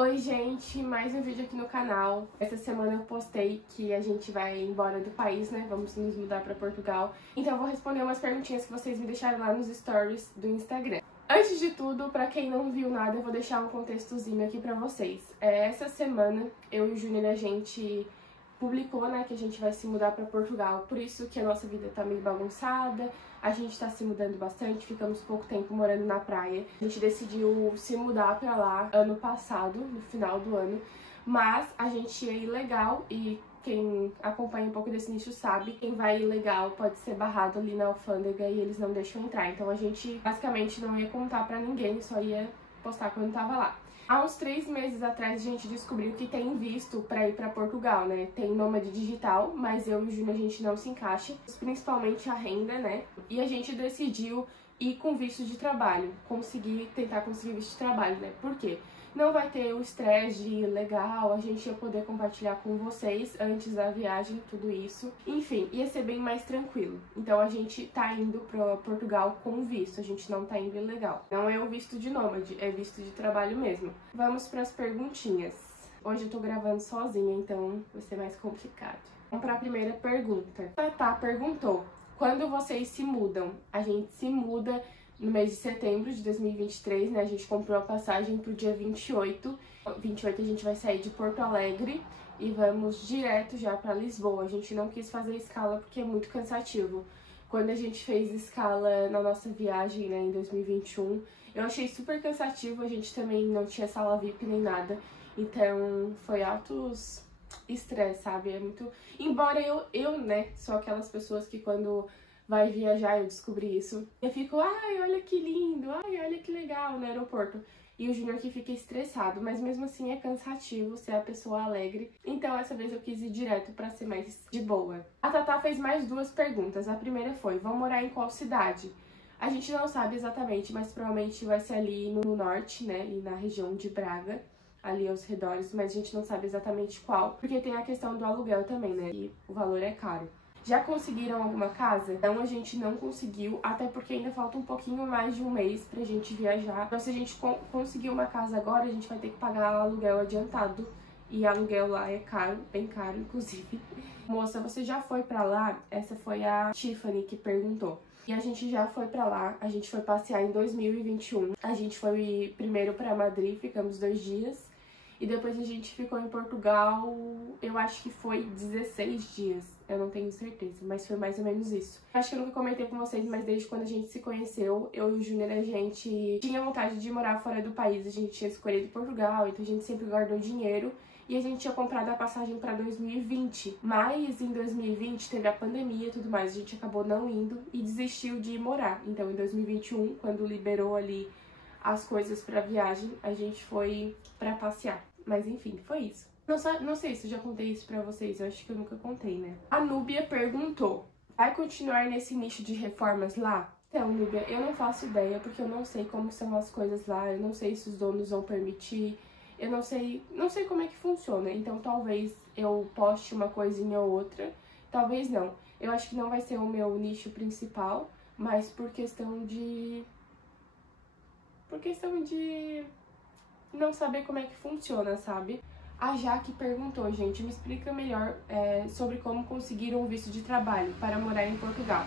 Oi gente, mais um vídeo aqui no canal. Essa semana eu postei que a gente vai embora do país, né? Vamos nos mudar pra Portugal. Então eu vou responder umas perguntinhas que vocês me deixaram lá nos stories do Instagram. Antes de tudo, pra quem não viu nada, eu vou deixar um contextozinho aqui pra vocês. Essa semana, eu e o Júnior, a gente publicou, né, que a gente vai se mudar pra Portugal. Por isso que a nossa vida tá meio bagunçada, a gente tá se mudando bastante, ficamos pouco tempo morando na praia. A gente decidiu se mudar pra lá ano passado, no final do ano, mas a gente é ilegal e quem acompanha um pouco desse nicho sabe, quem vai ilegal pode ser barrado ali na alfândega e eles não deixam entrar. Então a gente basicamente não ia contar pra ninguém, só ia postar quando tava lá. Há uns 3 meses atrás a gente descobriu que tem visto pra ir pra Portugal, né? Tem nômade digital, mas eu e o Júnior a gente não se encaixa, principalmente a renda, né? E a gente decidiu ir com visto de trabalho, tentar conseguir visto de trabalho, né? Por quê? Não vai ter o estresse de legal, a gente ia poder compartilhar com vocês antes da viagem, tudo isso. Enfim, ia ser bem mais tranquilo. Então a gente tá indo pra Portugal com visto, a gente não tá indo ilegal. Não é o visto de nômade, é visto de trabalho mesmo. Vamos pras perguntinhas. Hoje eu tô gravando sozinha, então vai ser mais complicado. Vamos pra primeira pergunta. Tatá perguntou: quando vocês se mudam? A gente se muda no mês de setembro de 2023, né? A gente comprou a passagem pro dia 28. 28 a gente vai sair de Porto Alegre e vamos direto já pra Lisboa. A gente não quis fazer escala porque é muito cansativo. Quando a gente fez escala na nossa viagem, né, em 2021, eu achei super cansativo. A gente também não tinha sala VIP nem nada. Então foi altos estresse, sabe? É muito... Embora eu, né, sou aquelas pessoas que quando vai viajar, eu descobri isso, eu fico, ai, olha que lindo, ai, olha que legal no aeroporto. E o Júnior que fica estressado, mas mesmo assim é cansativo ser a pessoa alegre. Então essa vez eu quis ir direto pra ser mais de boa. A Tatá fez mais 2 perguntas. A primeira foi: vão morar em qual cidade? A gente não sabe exatamente, mas provavelmente vai ser ali no norte, né, e na região de Braga, ali aos redores, mas a gente não sabe exatamente qual, porque tem a questão do aluguel também, né, e o valor é caro. Já conseguiram alguma casa? Então a gente não conseguiu, até porque ainda falta um pouquinho mais de um mês pra gente viajar. Então se a gente conseguir uma casa agora, a gente vai ter que pagar aluguel adiantado. E aluguel lá é caro, bem caro inclusive. Moça, você já foi pra lá? Essa foi a Tiffany que perguntou. E a gente já foi pra lá, a gente foi passear em 2021. A gente foi primeiro pra Madrid, ficamos 2 dias. E depois a gente ficou em Portugal, eu acho que foi 16 dias. Eu não tenho certeza, mas foi mais ou menos isso. Acho que eu nunca comentei com vocês, mas desde quando a gente se conheceu, eu e o Júnior, a gente tinha vontade de morar fora do país. A gente tinha escolhido Portugal, então a gente sempre guardou dinheiro. E a gente tinha comprado a passagem para 2020. Mas em 2020 teve a pandemia e tudo mais, a gente acabou não indo e desistiu de ir morar. Então em 2021, quando liberou ali as coisas pra viagem, a gente foi pra passear. Mas enfim, foi isso. Não sei se eu já contei isso pra vocês, eu acho que eu nunca contei, né? A Núbia perguntou: vai continuar nesse nicho de reformas lá? Então, Núbia, eu não faço ideia, porque eu não sei como são as coisas lá, eu não sei se os donos vão permitir, eu não sei como é que funciona. Então talvez eu poste uma coisinha ou outra, talvez não. Eu acho que não vai ser o meu nicho principal, mas por questão de não saber como é que funciona, sabe? A Jaque perguntou: gente, me explica melhor sobre como conseguir um visto de trabalho para morar em Portugal.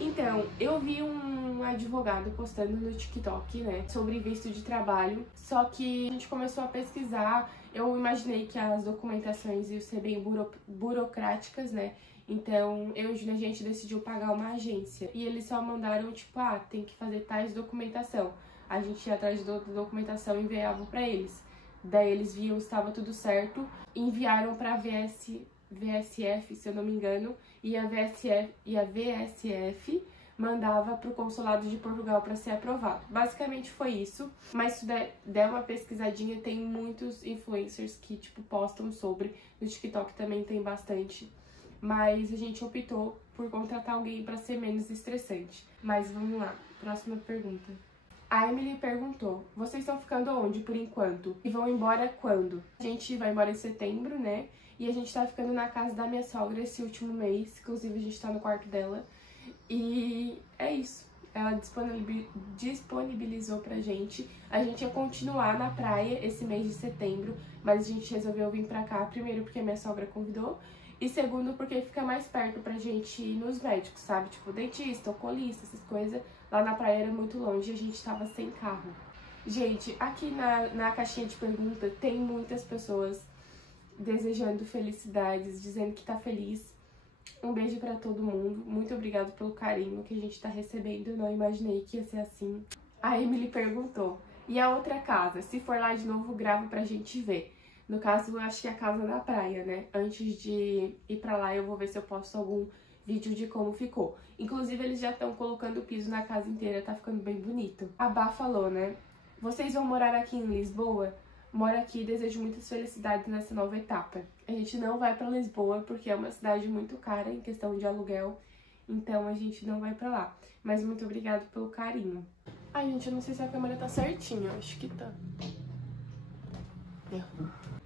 Então, eu vi um advogado postando no TikTok, né, sobre visto de trabalho, só que a gente começou a pesquisar, eu imaginei que as documentações iam ser bem burocráticas, né, então eu e a gente decidiu pagar uma agência, e eles só mandaram, tipo, tem que fazer tais documentação. A gente ia atrás da documentação e enviava pra eles. Daí eles viam se estava tudo certo, enviaram pra VSF, se eu não me engano, e a VSF mandava pro consulado de Portugal para ser aprovado. Basicamente foi isso, mas se der uma pesquisadinha, tem muitos influencers que, tipo, postam sobre. No TikTok também tem bastante, mas a gente optou por contratar alguém para ser menos estressante. Mas vamos lá, próxima pergunta. A Emily perguntou: vocês estão ficando onde por enquanto? E vão embora quando? A gente vai embora em setembro, né? E a gente tá ficando na casa da minha sogra esse último mês. Inclusive a gente tá no quarto dela. E é isso. ela disponibilizou pra gente. A gente ia continuar na praia esse mês de setembro, mas a gente resolveu vir pra cá, primeiro porque minha sogra convidou, e segundo porque fica mais perto pra gente ir nos médicos, sabe? Tipo, dentista, oculista, essas coisas. Lá na praia era muito longe e a gente tava sem carro. Gente, aqui na caixinha de pergunta tem muitas pessoas desejando felicidades, dizendo que tá feliz. Um beijo pra todo mundo. Muito obrigado pelo carinho que a gente tá recebendo. Eu não imaginei que ia ser assim. A Emily perguntou: e a outra casa? Se for lá de novo, grava pra gente ver. No caso, eu acho que é a casa na praia, né? Antes de ir pra lá, eu vou ver se eu posto algum vídeo de como ficou. Inclusive, eles já estão colocando o piso na casa inteira, tá ficando bem bonito. A Bá falou, né? Vocês vão morar aqui em Lisboa? Moro aqui e desejo muitas felicidades nessa nova etapa. A gente não vai pra Lisboa porque é uma cidade muito cara em questão de aluguel, então a gente não vai pra lá. Mas muito obrigado pelo carinho. Ai, gente, eu não sei se a câmera tá certinha, eu acho que tá.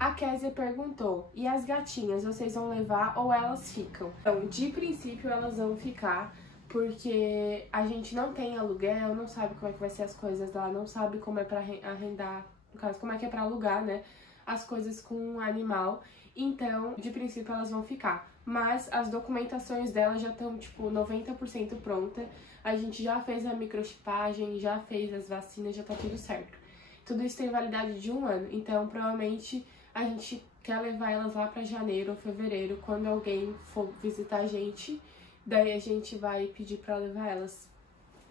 A Kézia perguntou: e as gatinhas, vocês vão levar ou elas ficam? Então, de princípio elas vão ficar, porque a gente não tem aluguel, não sabe como é que vai ser as coisas lá, não sabe como é pra arrendar, no caso, como é que é pra alugar, né, as coisas com um animal. Então, de princípio elas vão ficar. Mas as documentações delas já estão, tipo, 90% pronta. A gente já fez a microchipagem, já fez as vacinas, já tá tudo certo. Tudo isso tem validade de 1 ano, então provavelmente a gente quer levar elas lá pra janeiro ou fevereiro, quando alguém for visitar a gente, daí a gente vai pedir pra levar elas.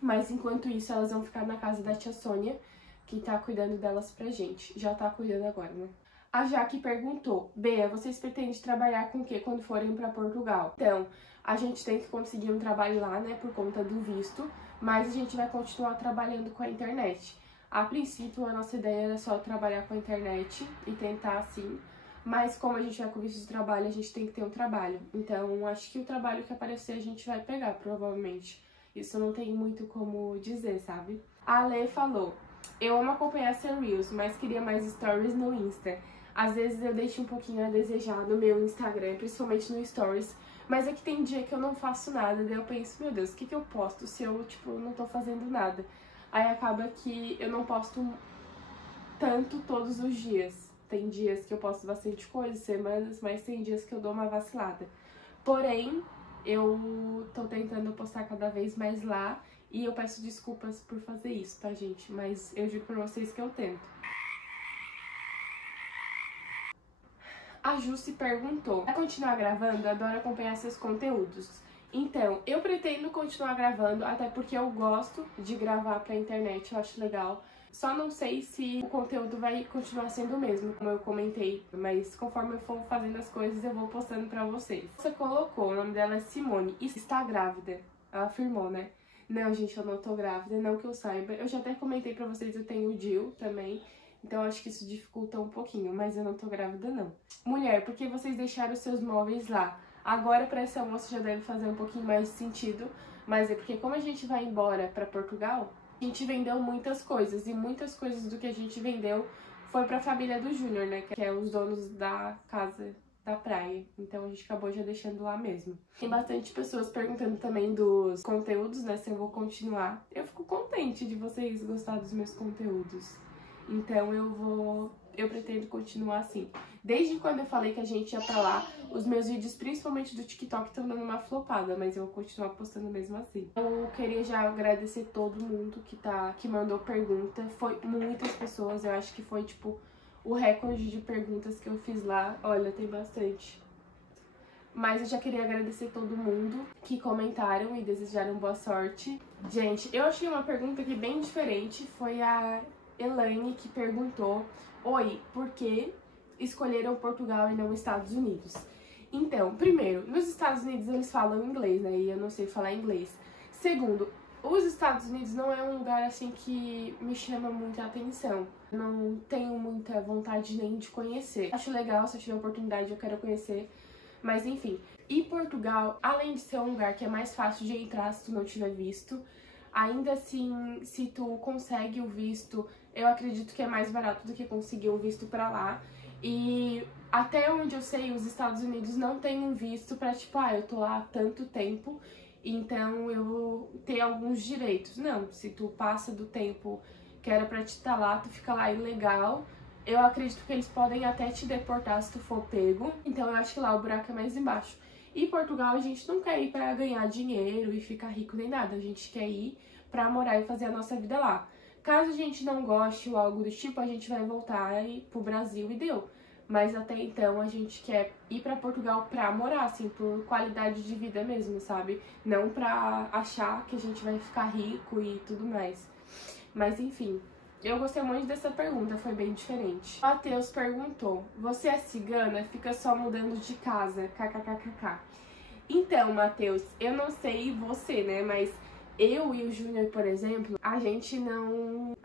Mas enquanto isso, elas vão ficar na casa da tia Sônia, que tá cuidando delas pra gente. Já tá cuidando agora, né? A Jaque perguntou: Bea, vocês pretendem trabalhar com o que quando forem pra Portugal? Então, a gente tem que conseguir um trabalho lá, né, por conta do visto, mas a gente vai continuar trabalhando com a internet. A princípio, a nossa ideia era só trabalhar com a internet e tentar assim, mas como a gente vai com visto de trabalho, a gente tem que ter um trabalho. Então, acho que o trabalho que aparecer a gente vai pegar, provavelmente. Isso não tem muito como dizer, sabe? A Lê falou: eu amo acompanhar seu Reels, mas queria mais stories no Insta. Às vezes eu deixo um pouquinho a desejar no meu Instagram, principalmente no Stories, mas é que tem dia que eu não faço nada, daí eu penso, meu Deus, o que que eu posto se eu, tipo, não tô fazendo nada? Aí acaba que eu não posto tanto todos os dias. Tem dias que eu posto bastante coisa, semanas, mas tem dias que eu dou uma vacilada. Porém, eu tô tentando postar cada vez mais lá e eu peço desculpas por fazer isso, tá, gente? Mas eu digo pra vocês que eu tento. A Ju se perguntou: vai continuar gravando? Adoro acompanhar seus conteúdos. Então, eu pretendo continuar gravando, até porque eu gosto de gravar pra internet, eu acho legal. Só não sei se o conteúdo vai continuar sendo o mesmo, como eu comentei, mas conforme eu for fazendo as coisas, eu vou postando pra vocês. Você colocou, o nome dela é Simone, e está grávida. Ela afirmou, né? Não, gente, eu não tô grávida, não que eu saiba. Eu já até comentei pra vocês, eu tenho o DIU também, então acho que isso dificulta um pouquinho, mas eu não tô grávida, não. Mulher, por que vocês deixaram os seus móveis lá? Agora, pra esse almoço, já deve fazer um pouquinho mais de sentido, mas é porque como a gente vai embora pra Portugal, a gente vendeu muitas coisas, e muitas coisas do que a gente vendeu foi pra família do Júnior, né, que é os donos da casa da praia, então a gente acabou já deixando lá mesmo. Tem bastante pessoas perguntando também dos conteúdos, né, se eu vou continuar. Eu fico contente de vocês gostarem dos meus conteúdos, então eu pretendo continuar assim. Desde quando eu falei que a gente ia pra lá, os meus vídeos, principalmente do TikTok, estão dando uma flopada, mas eu vou continuar postando mesmo assim. Eu queria já agradecer todo mundo que mandou pergunta. Foi muitas pessoas, eu acho que foi tipo o recorde de perguntas que eu fiz lá. Olha, tem bastante. Mas eu já queria agradecer todo mundo que comentaram e desejaram boa sorte. Gente, eu achei uma pergunta aqui bem diferente. Foi a Elaine que perguntou: oi, por que escolheram Portugal e não Estados Unidos? Então, primeiro, nos Estados Unidos eles falam inglês, né? E eu não sei falar inglês. Segundo, os Estados Unidos não é um lugar assim que me chama muita atenção. Não tenho muita vontade nem de conhecer. Acho legal, se eu tiver oportunidade eu quero conhecer. Mas enfim. E Portugal, além de ser um lugar que é mais fácil de entrar se tu não tiver visto, ainda assim, se tu consegue o visto, eu acredito que é mais barato do que conseguir um visto pra lá. E até onde eu sei, os Estados Unidos não tem um visto pra tipo, eu tô lá há tanto tempo então eu vou ter alguns direitos. Não, se tu passa do tempo que era pra te estar lá, tu fica lá ilegal, eu acredito que eles podem até te deportar se tu for pego. Então eu acho que lá o buraco é mais embaixo. E Portugal a gente não quer ir pra ganhar dinheiro e ficar rico nem nada. A gente quer ir pra morar e fazer a nossa vida lá. Caso a gente não goste ou algo do tipo, a gente vai voltar pro Brasil e deu. Mas até então a gente quer ir pra Portugal pra morar, assim, por qualidade de vida mesmo, sabe? Não pra achar que a gente vai ficar rico e tudo mais. Mas enfim, eu gostei muito dessa pergunta, foi bem diferente. Matheus perguntou, você é cigana? Fica só mudando de casa, kkkk. Então, Matheus, eu não sei você, né, mas eu e o Júnior, por exemplo, a gente não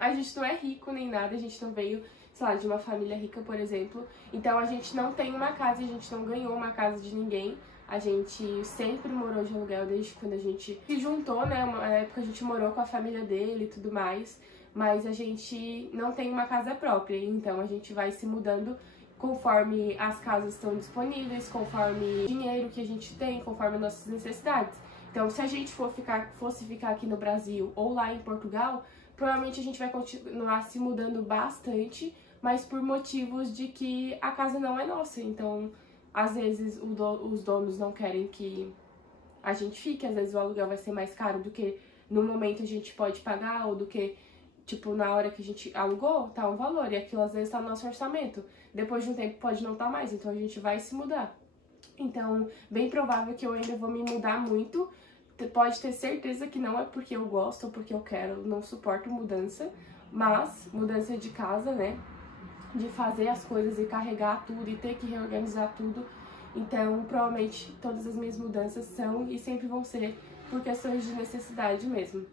é rico nem nada, a gente não veio, sei lá, de uma família rica, por exemplo. Então a gente não tem uma casa, a gente não ganhou uma casa de ninguém. A gente sempre morou de aluguel desde quando a gente se juntou, né? Uma época a gente morou com a família dele e tudo mais, mas a gente não tem uma casa própria, então a gente vai se mudando conforme as casas estão disponíveis, conforme o dinheiro que a gente tem, conforme as nossas necessidades. Então, se a gente fosse ficar aqui no Brasil ou lá em Portugal, provavelmente a gente vai continuar se mudando bastante, mas por motivos de que a casa não é nossa. Então, às vezes os donos não querem que a gente fique, às vezes o aluguel vai ser mais caro do que no momento a gente pode pagar, ou do que, tipo, na hora que a gente alugou, tá um valor, e aquilo às vezes tá no nosso orçamento. Depois de um tempo pode não tá mais, então a gente vai se mudar. Então, bem provável que eu ainda vou me mudar muito. Pode ter certeza que não é porque eu gosto ou porque eu quero, não suporto mudança, mas mudança de casa, né? De fazer as coisas e carregar tudo e ter que reorganizar tudo. Então, provavelmente todas as minhas mudanças são e sempre vão ser por questões de necessidade mesmo.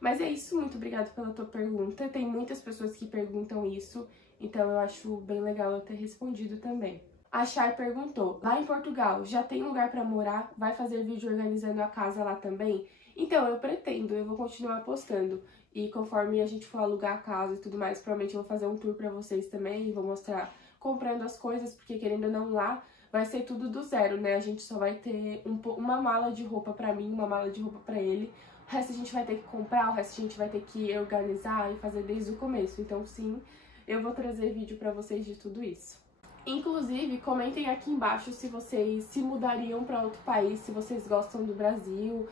Mas é isso, muito obrigada pela tua pergunta. Tem muitas pessoas que perguntam isso, então eu acho bem legal eu ter respondido também. A Chay perguntou, lá em Portugal, já tem lugar pra morar? Vai fazer vídeo organizando a casa lá também? Então, eu pretendo, eu vou continuar postando. E conforme a gente for alugar a casa e tudo mais, provavelmente eu vou fazer um tour pra vocês também, vou mostrar comprando as coisas, porque querendo ou não lá, vai ser tudo do zero, né? A gente só vai ter uma mala de roupa pra mim, uma mala de roupa pra ele. O resto a gente vai ter que comprar, o resto a gente vai ter que organizar e fazer desde o começo. Então, sim, eu vou trazer vídeo pra vocês de tudo isso. Inclusive, comentem aqui embaixo se vocês se mudariam para outro país, se vocês gostam do Brasil,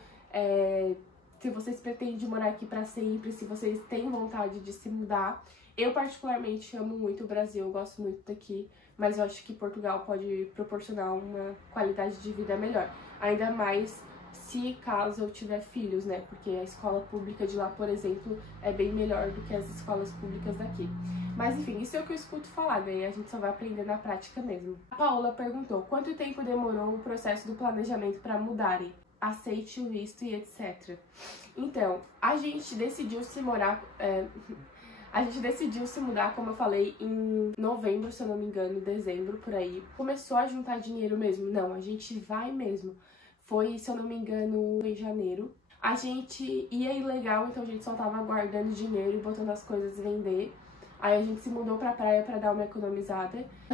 se vocês pretendem morar aqui para sempre, se vocês têm vontade de se mudar. Eu particularmente amo muito o Brasil, eu gosto muito daqui, mas eu acho que Portugal pode proporcionar uma qualidade de vida melhor. Ainda mais se caso eu tiver filhos, né? Porque a escola pública de lá, por exemplo, é bem melhor do que as escolas públicas daqui. Mas enfim, isso é o que eu escuto falar, né? A gente só vai aprender na prática mesmo. A Paola perguntou, quanto tempo demorou o processo do planejamento para mudarem? Aceite o visto e etc. Então, a gente decidiu se morar... A gente decidiu se mudar, como eu falei, em novembro, se eu não me engano, dezembro, por aí. Começou a juntar dinheiro mesmo? Não, a gente vai mesmo. Foi, se eu não me engano, em janeiro. A gente ia ilegal, então a gente só tava guardando dinheiro e botando as coisas a vender. Aí a gente se mudou pra praia pra dar uma economizada. A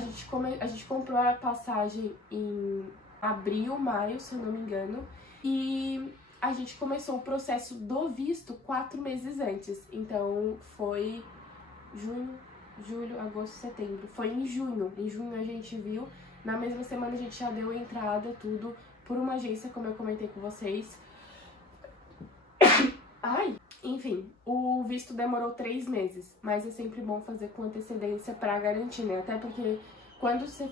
gente comprou a passagem em abril, maio, se eu não me engano. E a gente começou o processo do visto 4 meses antes. Então foi junho, julho, agosto, setembro. Foi em junho. Em junho a gente viu. Na mesma semana a gente já deu entrada, tudo, por uma agência, como eu comentei com vocês. Ai! Enfim, o visto demorou 3 meses, mas é sempre bom fazer com antecedência pra garantir, né? Até porque quando você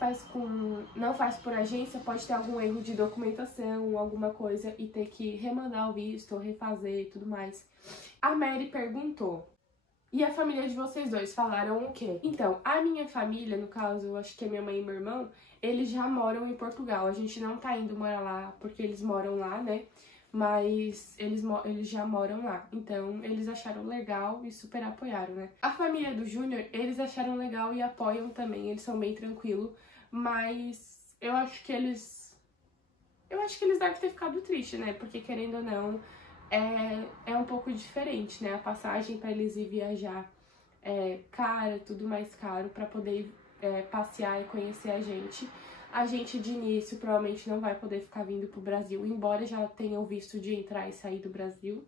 não faz por agência, pode ter algum erro de documentação, alguma coisa, e ter que remandar o visto, ou refazer e tudo mais. A Mary perguntou, e a família de vocês dois falaram o quê? Então, a minha família, no caso, eu acho que é minha mãe e meu irmão, eles já moram em Portugal. A gente não tá indo morar lá porque eles moram lá, né? Mas eles já moram lá, então eles acharam legal e super apoiaram, né? A família do Júnior, eles acharam legal e apoiam também, eles são bem tranquilos, mas eu acho que eles devem ter ficado tristes, né? Porque querendo ou não, é um pouco diferente, né? A passagem pra eles ir viajar é cara, tudo mais caro, pra poder passear e conhecer a gente. A gente, de início, provavelmente não vai poder ficar vindo pro Brasil, embora já tenham visto de entrar e sair do Brasil,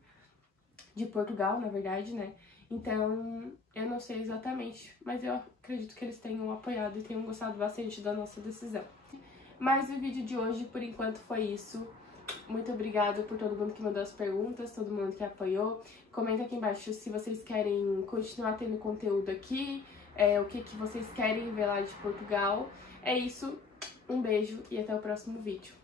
de Portugal, na verdade, né? Então, eu não sei exatamente, mas eu acredito que eles tenham apoiado e tenham gostado bastante da nossa decisão. Mas o vídeo de hoje, por enquanto, foi isso. Muito obrigada por todo mundo que mandou as perguntas, todo mundo que apoiou. Comenta aqui embaixo se vocês querem continuar tendo conteúdo aqui, o que vocês querem ver lá de Portugal. É isso, um beijo e até o próximo vídeo.